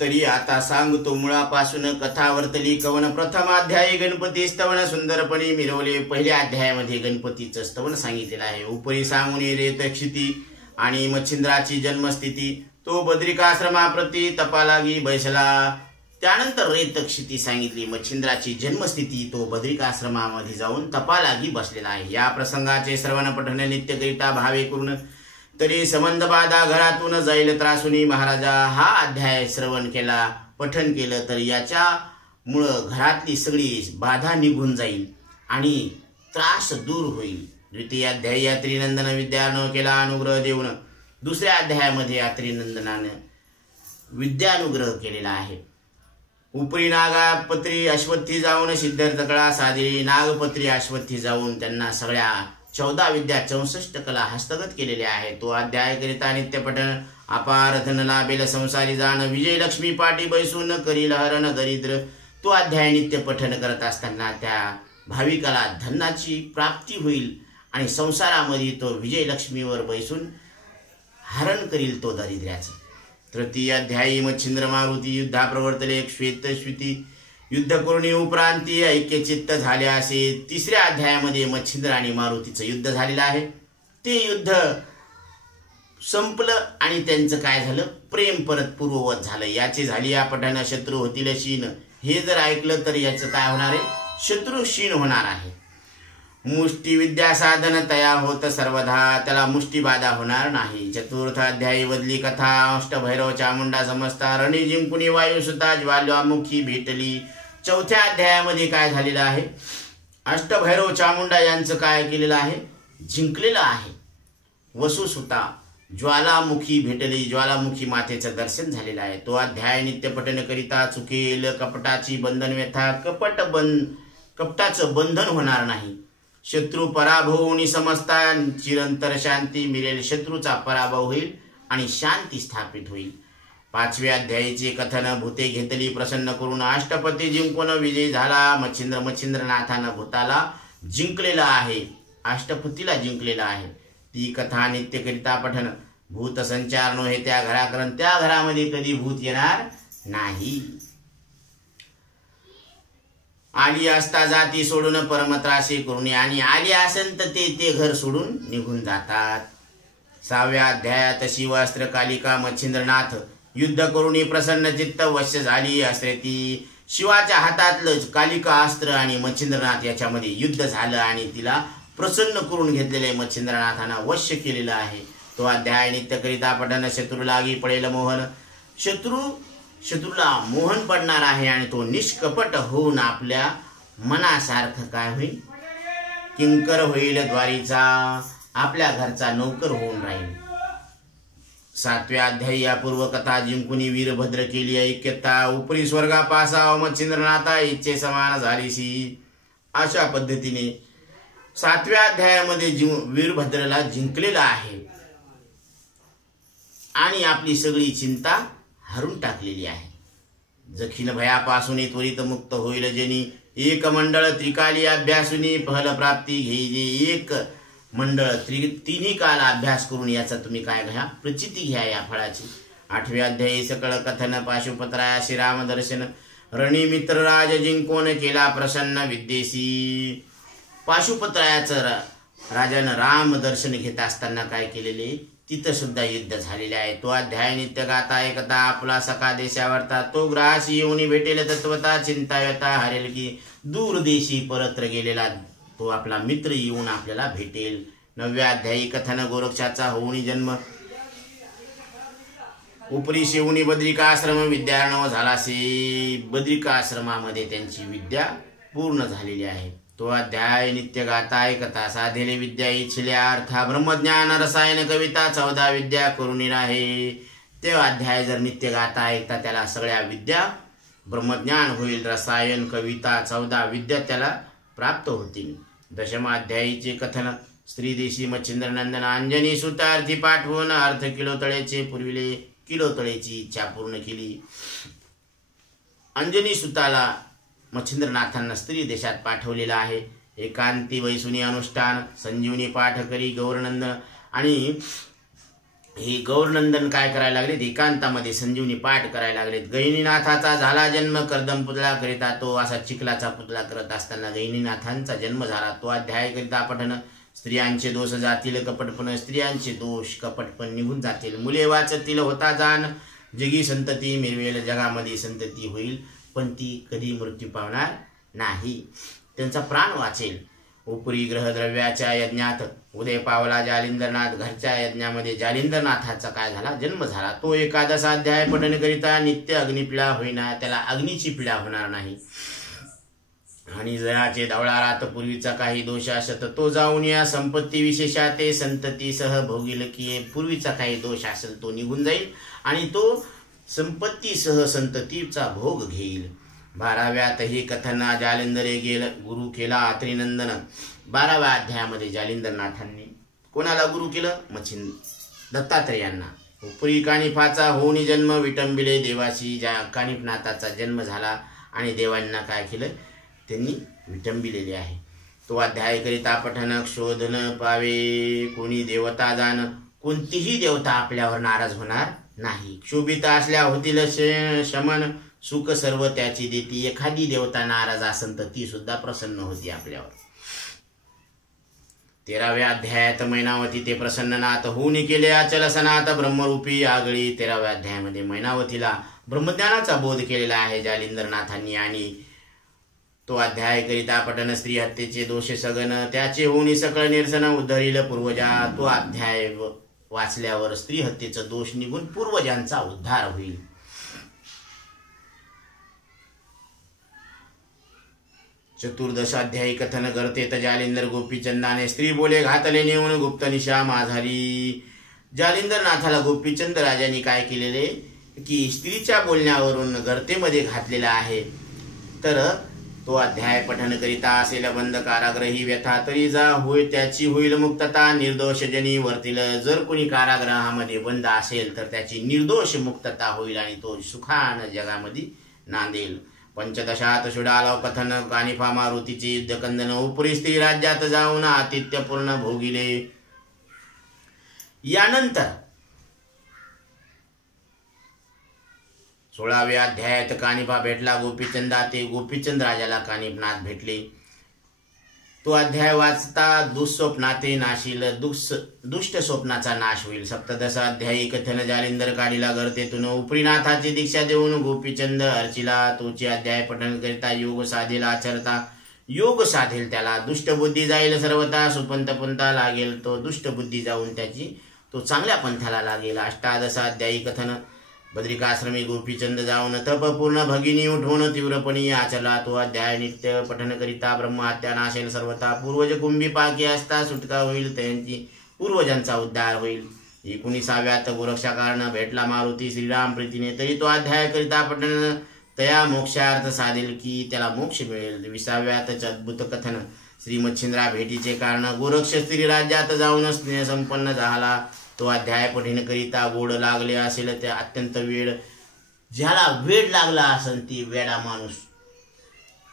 तरी आता सांगतो मुळापासून कथा वर्तली कवन। प्रथम अध्याय गणपती स्तवन सुंदरपणे मिरवले। पहिल्या अध्यायामध्ये गणपतीचं स्तवन सांगितलेलं आहे। उपरी सांगून रेत क्षिती आणि मच्छिंद्राची जन्मस्थिती। तो बद्रिकाश्रमाप्रती तपालागी बैसला। त्यानंतर रेत क्षिती सांगितली, मच्छिंद्राची जन्मस्थिती, तो बद्रिकाश्रमामध्ये जाऊन तपालागी बसलेला आहे। या प्रसंगाचे श्रवण पठण नित्यकरिता भावे करून तरी संबंध बाधा घरातून जाईल त्रासुनी। महाराजा हा अध्याय श्रवण केला, पठन केलं तर याच्यामुळं घरातली सगळी बाधा निघून जाईल आणि त्रास दूर होईल। द्वितीय अध्याय यात्रीनंदन विद्यानो केला अनुग्रह देऊन। दुसऱ्या अध्यायामध्ये यात्रीनंदनानं विद्यानुग्रह केलेला आहे। उपरी नागपत्री अश्वत्थी जाऊन सिद्धार्थकळा साधिली। नागपत्री अश्वत्थी जाऊन त्यांना सगळ्या 14 विद्या 64 कला हस्तगत केलेल्या आहे। तो अध्याय करिता नित्यपठन अपार धन लाभेल संसारी जाण। विजयलक्ष्मी पाठी बैसून करील हरण दरिद्र। तो अध्याय नित्य पठन करत असताना त्या भाविकाला धनाची प्राप्ती होईल आणि संसारामध्ये तो विजयलक्ष्मीवर बैसून हरण करील तो दरिद्र्याचं। तृतीय अध्यायी मच्छिंद्र मारुती युद्धा प्रवर्तले। श्वेतश्विती युद्ध करुणी उपरांती ऐक्य चित्त झाले असे। तिसऱ्या अध्यायामध्ये मच्छिंद्र आणि मारुतीचं युद्ध झालेलं आहे। ते युद्ध संपलं आणि त्यांचं काय झालं, प्रेम परत पूर्ववत झालं। याची झाली या पठण शत्रू होतील शीन। हे जर ऐकलं तर याचं काय होणार आहे, शत्रू शीन होणार आहे। मुष्टी विद्या साधन तया होत सर्वधा, त्याला मुष्टीबाधा होणार नाही। चतुर्थ अध्यायी बदली कथा अष्टभैरव चामुंडा समजता। रणी जिंकुनी वायुसुता ज्वालामुखी भेटली। चौथ्या अध्यायामध्ये काय झालेलं आहे, अष्टभैरव चामुंडा यांचं काय केलेलं आहे, जिंकलेलं आहे। वसुसुता ज्वालामुखी भेटली, ज्वालामुखी मातेचं दर्शन झालेलं आहे। तो अध्याय नित्यपठन करिता चुकेल कपटाची बंधन व्यथा। कपटाचं बंधन होणार नाही। शत्रू पराभव होऊन समजता चिरंतर शांती मिळेल। शत्रूचा पराभव होईल आणि शांती स्थापित होईल। पाचव्या अध्यायाचे कथन भूते घेतली प्रसन्न करून। अष्टपती जिंकून विजय झाला। मच्छिंद्रनाथानं भूताला जिंकलेला आहे, अष्टपतीला जिंकलेला आहे। ती कथा नित्यकरिता पठन। भूत संचार नो हे त्या घराकरण, त्या घरामध्ये कधी भूत येणार नाही। आली असता जाती सोडून परमत्राशी करून, आणि आली असेल तर ते घर सोडून निघून जातात। 6व्या अध्यायात शिवास्त्र कालिका मच्छिंद्रनाथ युद्ध करून प्रसन्न चित्त वश्य झाली असते। ती शिवाच्या हातातलं कालिका अस्त्र आणि मच्छिंद्रनाथ याच्यामध्ये युद्ध झालं आणि तिला प्रसन्न करून घेतलेले मच्छिंद्रनाथांना वश्य केलेलं आहे। तो अध्याय नित्यकरिता पठन शत्रूलागी पडेल मोहन। शत्रूला मोहन पडणार आहे आणि तो निष्कपट होऊन आपल्या मनासारखं काय होईल, किंकर होईल द्वारीचा, आपल्या घरचा नौकर होऊन राहील। 7व्या अध्यायी अपूर्व कथा जिंकुनी वीरभद्र केली ऐक्यता। उपरी स्वर्गापासाव मच्छिंद्रनाथा इच्छे समान झालीसी। अशा पद्धतीने 7व्या अध्यायामध्ये वीरभद्रला जिंकलेला आहे आणि आपली सगळी चिंता हरून टाकलेली आहे। जखीन भयापासून त्वरित मुक्त होईल जेनी। एक मंडळ त्रिकाली अभ्यासूनी फल प्राप्ती घेईजे। एक मंडळ तिन्ही काल अभ्यास करून याचा तुम्ही काय घ्या, प्रचिती घ्या या फळाची। 8व्या अध्यायी सकळ कथन पाशुपत्रायाशी राम दर्शन। रणी मित्र राज जिंकून केला प्रसन्न विद्येसी। पाशुपत्रायाचं राजानं राम दर्शन घेत असताना काय केलेले, तिथं सुद्धा युद्ध झालेले आहे। तो अध्याय नित्य गाता एकता आपला सखा देशावरता। तो ग्रासी येऊन भेटेल तत्वता चिंता व्यथा हरेल की। दूर देशी परत्र गेलेला तो आपला मित्र येऊन आपल्याला भेटेल। 9व्या अध्यायी कथन गोरक्षाचा होऊनी जन्म। उपरी शेवणी बद्रिकाश्रम विद्यार्णव झालासे। बद्रिकाश्रमामध्ये त्यांची विद्या पूर्ण झालेली आहे। तो अध्याय नित्य गाता ऐकता साधेले विद्या इच्छिल्या अर्था। ब्रह्मज्ञान रसायन कविता 14 विद्या करून आहे। ते अध्याय जर नित्य गाता ऐकता त्याला सगळ्या विद्या ब्रह्मज्ञान होईल। रसायन कविता 14 विद्या त्याला प्राप्त होतील। 10व्या अध्यायीचे कथन स्त्रीदेशी मच्छिंद्रनंदन अंजनी सुतार्थी पाठवून अर्थ किलोतळेचे पुरविले। किलोतळेची इच्छा पूर्ण केली। अंजनी सुताला मच्छिंद्रनाथांना स्त्री देशात पाठवलेला आहे। एकांती वैसुनी अनुष्ठान संजीवनी पाठ करी गौरनंदन आणि हे गौरनंदन काय करायला लागलेत, एकांतामध्ये संजीवनी पाठ करायला लागलेत. गहिनीनाथाचा झाला जन्म, कर्दम पुतळा करिता तो, असा चिखलाचा पुतळा करत असताना गहिनीनाथांचा जन्म झाला. तो अध्याय करिता पठण. स्त्रियांचे दोष जातील कपटपण, स्त्रियांचे दोष कपटपण निघून जातील. मुले वाचतील होता जाण, जगी संतती मिरवेल, जगामध्ये संतती होईल पण ती कधी मृत्यू पावणार नाही, त्यांचा प्राण वाचेल. उपरी ग्रहद्रव्याच्या यज्ञात उदय पावला जालिंदरनाथ, घरच्या यज्ञामध्ये जालिंदरनाथाचा काय झाला, जन्म झाला. तो 11 अध्याय पठण करिता नित्य अग्निपीडा होईना, त्याला अग्नीची पीडा होणार नाही. आणि जयाचे दवळारात पूर्वीचा काही दोष असत तो जाऊन या, संपत्ती विशेषा ते संततीसह भोगील, की पूर्वीचा काही दोष असेल तो निघून जाईल आणि तो संपत्तीसह संततीचा भोग घेईल. 12व्यात हे कथन जालिंदरे गेल, गुरु केला त्रिनंदन. 12व्या अध्यायामध्ये जालिंदरनाथांनी कोणाला गुरु केलं, दत्तात्रेयांना. उपरी कानिफाचा होऊन जन्म, विटंबिले देवाशी. कानिफनाथाचा जन्म झाला आणि देवांना काय केलं, त्यांनी विटंबिलेले आहे. तो अध्याय करिता पठन. शोधन पावे कोणी देवता जाण, कोणतीही देवता आपल्यावर नाराज होणार नाही. क्षोभित असल्या होतील शमन, सुख सर्व त्याची देती. एखादी देवता नाराज असेल तर ती सुद्धा प्रसन्न होती आपल्यावर. 13व्या अध्यायात मैनावती ते प्रसन्ननाथ होऊन केले अचल सनात, ब्रह्मरूपी आगळी. 13व्या अध्यायामध्ये मैनावतीला ब्रह्मज्ञानाचा बोध केलेला आहे जालिंदरनाथांनी. आणि तो अध्याय करिता पठन. स्त्री हत्येचे दोष सगन, त्याचे होऊन सकळ निरसन, उद्धरील पूर्वजा. तो अध्याय वाचल्यावर स्त्री हत्येचा दोष निघून पूर्वजांचा उद्धार होईल. चतुर्दशाध्यायी कथन करते तर जालिंदर गोपीचंदाने स्त्री बोले घातले नेऊन, गुप्त निशा माझारी. जालिंदरनाथाला गोपीचंद राजांनी काय केलेले, की स्त्रीच्या बोलण्यावरून गर्तेमध्ये घातलेला आहे. तर तो अध्याय पठन करिता असेल बंद कारागृही व्यथा, तरी जा होय त्याची होईल मुक्तता. निर्दोष जनी वर्तील, जर कोणी कारागृहामध्ये बंद असेल तर त्याची निर्दोष मुक्तता होईल आणि तो सुखान जगामध्ये नांदेल. पंचदशात शुडालव कथन. कानिफा मारुतीचे युद्ध कंदन, उपरी स्त्री राज्यात जाऊन आतिथ्यपूर्ण भोगिले. यानंतर 16व्या अध्यायात कानिफा भेटला गोपीचंदा, ते गोपीचंद राजाला कानिफनाथ भेटले. तो अध्याय वाचता दुःस्वप्नाते नाशील, दुष्ट स्वप्नाचा नाश होईल. 17 अध्यायी कथन. जालिंदर काढीला गर्तेतून, उपरीनाथाची दीक्षा देऊन गोपीचंद अर्चिला. तोचे अध्याय पठन करिता योग साधेल आचरता, योग साधेल त्याला. दुष्ट बुद्धी जाईल सर्वता, सुपंथ पंथा लागेल तो. दुष्ट बुद्धी जाऊन त्याची तो चांगल्या पंथाला लागेल. 18 अध्यायी कथन. बद्रिकाश्रमी गोपीचंद जाऊन तपपूर्ण भगिनी उठवून तीव्रपणी आचरला. तो अध्याय नित्य पठन करिता ब्रह्महत्या नाशेल सर्वता. पूर्वज कुंभी पाकी असता सुटका होईल, त्यांची पूर्वजांचा उद्धार होईल. 19व्यात गोरक्षा कारण भेटला मारुती श्रीराम प्रीतीने, तरी तो अध्याय करिता पठन तया मोक्षार्थ साधेल, की त्याला मोक्ष मिळेल. 20व्यात अद्भुत कथन. श्री मच्छिंद्रा भेटीचे कारण. गोरक्ष स्त्री राज्यात जाऊन स्नेह संपन्न झाला. तो अध्याय पठन करिता गोड लागले असेल ते अत्यंत वेळ, ज्याला वेळ लागला असेल ती वेडा माणूस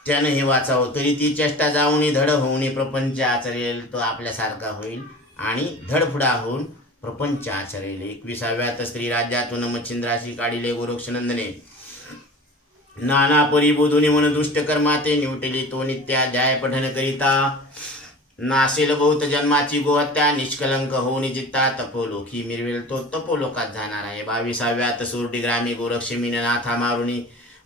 त्याने हे वाचावं, तरी ती चेष्टा जाऊन धड होऊन प्रपंच आचरेल. तो आपल्यासारखा होईल आणि धडफुडा होऊन प्रपंच आचरेल. 21व्यात स्त्री राज्यातून मच्छिंद्राशी काढिले गोरक्षनंदने, नाना परिबोधुनी म्हणून दुष्ट कर्माते निवटेली. तो नित्य अध्याय पठन करिता नासेल बहुत जन्माची गोहत्या, निष्कलंक होऊन जित्ता तपोलोकी मिरवेल. तो तपोलोकात जाणार आहे. 22व्यात सुरटी ग्रामी गोरक्षमीन नाथा मारुनी,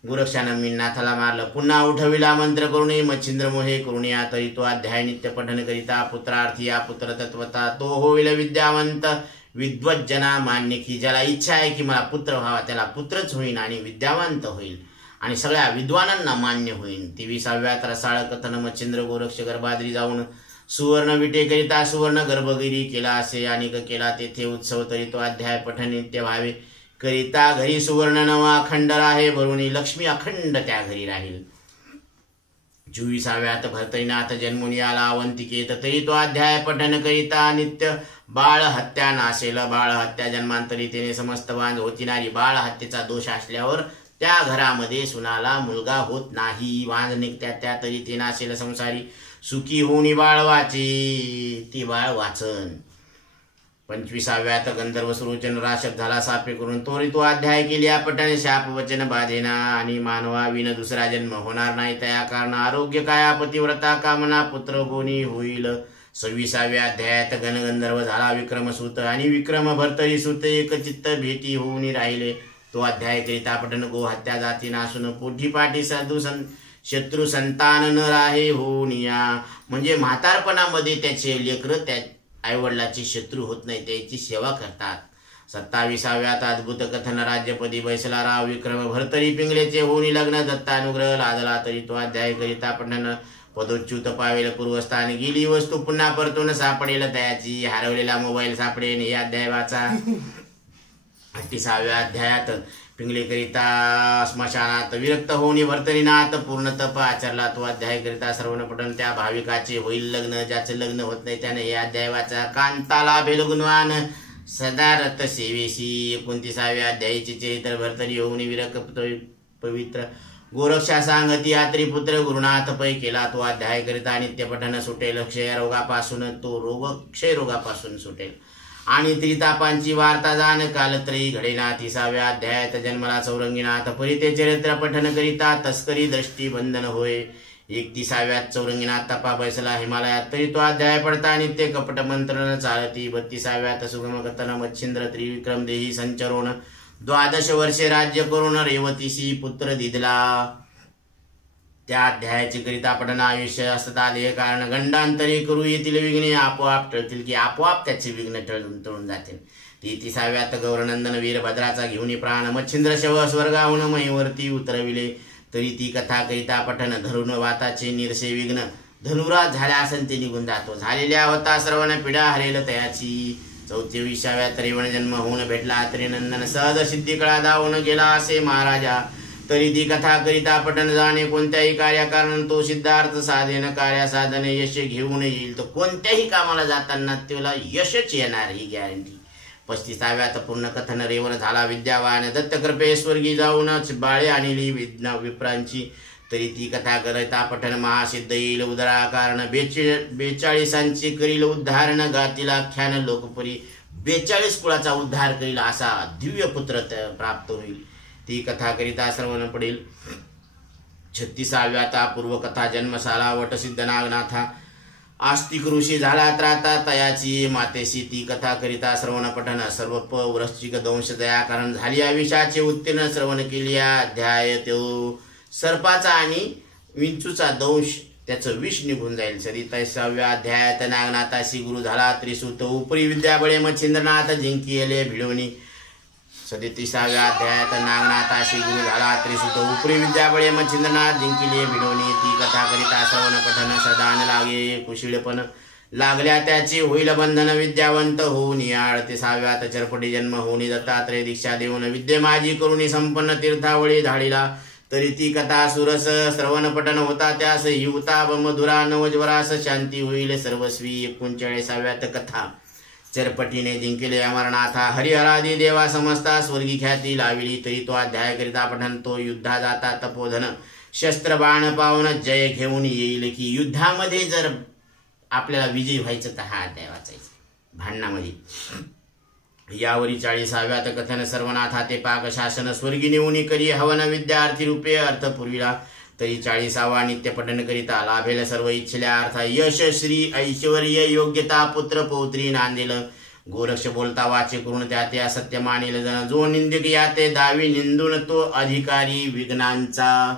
गोरक्षानं मीननाथाला मारलं. पुन्हा उठविला मंत्र करुणी, मच्छिंद्र मोहे करुणिया. तरी तो अध्याय नित्य पठन करिता पुत्रार्थी या पुत्र तत्वता. तो होईल विद्यावंत विद्वज्जना मान्य, की ज्याला इच्छा आहे की मला पुत्र व्हावा त्याला पुत्रच होईल आणि विद्यावंत होईल आणि सगळ्या विद्वानांना मान्य होईल. 23व्यात रसाळ कथन. मच्छिंद्र गोरक्ष गर्भाद्री जाऊन सुवर्ण विटेकरिता सुवर्ण गर्भगिरी केला असे अनेक केला तेथे उत्सव. तरी तो अध्याय पठन नित्य व्हावे करिता घरी सुवर्ण नवा अखंड राहे भरुणी, लक्ष्मी अखंड त्या घरी राहील. 24व्यात भरतरीनाथ जन्मुनी आला अवंतिकेत. तरी तो अध्याय पठन करिता नित्य बाळ हत्या नासेल. बाळ हत्या जन्मांतरी तेने समस्त वांज होतीनारी. बाळ हत्येचा दोष असल्यावर त्या घरामध्ये सुनाला मुलगा होत नाही, वांज निघत्या त्या, तरी ते नासेल संसारी. सुखी होऊन बाळ वाचे, ती बाळ वाचन. 25व्यात गंधर्व सुरोचन राशक झाला सापे करून तोरी तो अध्याय केली पठण शाप वचन बाधेना आणि मानवा विन दुसरा जन्म होणार नाही त्या कारण आरोग्य काया पतिव्रता कामना पुत्र गोनी होईल. 26व्या अध्यायात गणगंधर्व झाला विक्रमसूत आणि विक्रम भर्तरी सुत एकचित्त भेटी होऊन राहिले. तो अध्याय करिता पठण गो हत्या जाती नासून पोटी पाठी साधू शत्रू संतान न राहे होनिया. म्हणजे म्हातारपणामध्ये त्याचे लेकर त्या आईवडिलाचे शत्रू होत नाही, त्याची सेवा करतात. 27व्यात अद्भुत कथन राज्यपदी बैसला राव विक्रम भरतरी पिंगलेचे होनी लग्न दत्तानुग्रह लादला. तरी तो अध्याय करिता पठण पदोच्युत पावेल पूर्वस्थान गेली वस्तू पुन्हा परतून सापडेल त्याची. हरवलेला मोबाईल सापडेल. हे अध्याय वाचा. 38व्या अध्यायात पिंगलेकरिता स्मशानात विरक्त होऊन भरतरीनाथ पूर्ण तप आचरला. तो अध्याय करिता सर्वण पठण त्या भाविकाचे होईल लग्न, ज्याचं लग्न होत नाही त्याने हे अध्याय वाचा. कांताला भेलगुणवान सदा रथ सेवेशी. 29व्या अध्यायाचे चरित्र भरतरी होऊन विरक्त पवित्र गोरक्षा सांगती यात्री पुत्र गुरुनाथ पै केला. तो अध्याय करिता नित्य पठण सुटेल. क्षय रोगापासून तो रोग क्षय रोगापासून सुटेल आणि त्रितापांची वार्ता जाण कालत्रयी घडेना. 30व्या अध्यायात जन्मला चौरंगीनाथ परिते चरित्र पठन करिता तस्करी दृष्टी बंधन होय. 31व्यात चौरंगीनाथ तपा बैसला हिमालयात तरी तो अध्याय पडता नित्य कपट मंत्रण चालती. 32व्यात सुगम कथन मच्छिंद्र त्रिविक्रम देही संचरोन 12 वर्षे राज्य करून रेवतीशी पुत्र दिदला. त्या अध्यायाची करिता पठन आयुष्य असतात हे कारण गंडांतरी करू येतील विघ्ने आपोआप टळतील की आपोआप त्याचे विघ्न टळून जातील. 33व्यात गौरनंदन वीरभद्राचा घेऊन प्राण मच्छिंद्र शव स्वर्गाहून महिवरती उतरविले. तरी ती कथा करिता पठन धरून वाताचे निरसे विघ्न धनुराज झाल्या असन ते निघून जातो. झालेल्या होता सर्वांना पिढा हरेल तयाची. 34व्यात रेवण जन्म होऊन भेटला तरी नंदन सहज सिद्धी कळा धावून गेला असे महाराजा. तरी ती कथा करिता पठण जाणे कोणत्याही कार्याकारण तो सिद्धार्थ साधेन कार्या साधने यश घेऊन येईल. तर कोणत्याही कामाला जाताना त्याला यशच येणार ही गॅरंटी. 35व्यात पूर्ण कथन रेवण झाला विद्यावान दत्तकृपे स्वर्गी जाऊनच बाळे आणली विप्रांची. तरी ती कथा करिता पठण महासिद्ध येईल उदरा कारण 42 करील उद्धारण गातील आख्यान लोकपुरी. 42 कुळाचा उद्धार करील असा दिव्य पुत्र प्राप्त होईल. ती कथा करिता श्रवण पडेल. 36व्यात पूर्व कथा जन्मशाला वटसिद्ध नागनाथा आस्तिक ऋषी झाला त्राता तयाची मातेशी. ती कथा करिता श्रवण पठण सर्व वृश्चिक दंश दया कारण झाली आयुष्याचे उत्तीर्ण श्रवण केली. अध्याय तो सर्पाचा आणि विंचूचा दंश त्याचं विष निघून जाईल. 37व्या अध्यायात नागनाथाशी गुरु झाला त्रिसूत उपरी विद्याबळे मच्छिंद्रनाथ जिंकिले भिडवणी. 37व्या अध्यायात नागनाथाशी गुरु झाला त्रिसूत उपरी विद्याबळे मच्छिंद्रनाथ जिंकिले भिडवणी. ती कथा करिता श्रवण पठन सदान लागे कुशीळपण लागल्या त्याचे होईल बंधन विद्यावंत होऊन. 38व्यात चरपटी जन्म होऊन दत्तात्रय दीक्षा देऊन विद्ये माझी करून संपन्न तीर्थावळी धाडीला. तरी ती कथा सुरस श्रवण पठन होता त्यास हिवता मधुरा नवज्वरास शांती होईल सर्वस्वी. 39व्यात कथा चरपटीने जिंकले अमरनाथा हरिहरादी देवा समजता स्वर्गी ख्याती लाविली. तरी तो अध्याय करिता पठन तो युद्धा जाता तपोधन शस्त्र बाण पावन जय घेऊन येईल. की युद्धामध्ये जर आपल्याला विजयी व्हायचं तर हा अध्याय वाचायचा भांडणामध्ये. यावरी 40व्यात कथन सर्वनाथा ते पाक शासन स्वर्गी नेऊन करी हवन विद्यार्थी रूपे अर्थ पुरविला. तरी 40वा नित्य पठन करिता लाभेल सर्व इच्छिल्या अर्थ यश श्री ऐश्वर योग्यता पुत्र पौत्री नांदेल. गोरक्ष बोलता वाचे करून त्या ते असत्य मानेल जण जो निंदक याते दावी निंदून तो अधिकारी विघ्नांचा.